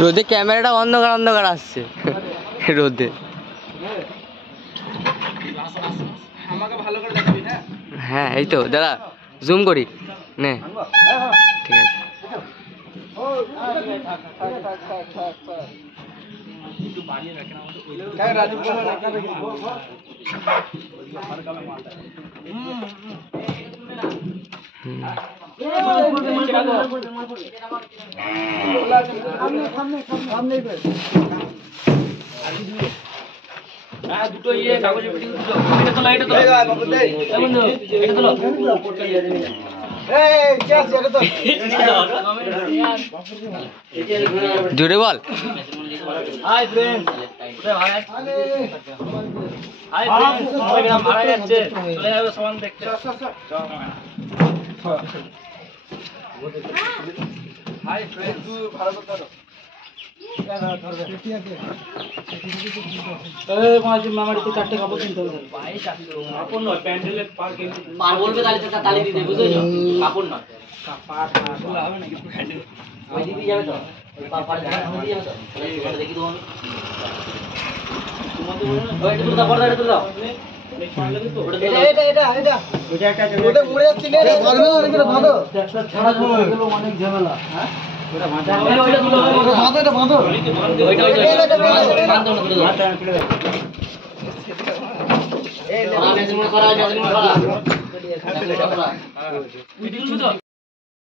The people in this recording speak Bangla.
রোদে ক্যামেরাটা অন্ধকার অন্ধকার আসছে রোদে। হ্যাঁ এই তো দাদা জুম করি নে, ঠিক আছে। দুটো ইয়ে কাগজের পিটিং দুটো এটা তো লাইট তো এই বন্ধু এটা তো এই কে আছে এটা তো জোরে বল। হাই फ्रेंड्स কোথায় ভাড়া হাই फ्रेंड्स সবাই গ্রাম ভাড়া যাচ্ছে চলে যাবে সামান দেখতে। হাই फ्रेंड्स তুই ভাড়া কত দাও মামারিতে 4টে কাপড় কিনতে হবে ভাই। 4টে কাপড় নয় প্যান্ডেলের পার বলবে তালি দিতে বুঝছো কাপড় নয় কাপড় আসলে হবে নাকি প্যান্ডেল ওই দিদি যাবে তো ওই পার দিদি যাবে তো এটা দেখি তো তোমাদের ওই এটা তো পর্দা এটা তো দাও ওটা মুড়ে যাচ্ছে না রে ভালো এটা ভালো ছাড়া গেল অনেক ঝামেলা। হ্যাঁ ওটা ভাঁধা ওইটা তুলো ভাঁধো এটা ভাঁধো ওইটা বাঁধো না তুলে দাও এই মেজরমেন্ট করা মেজরমেন্ট করা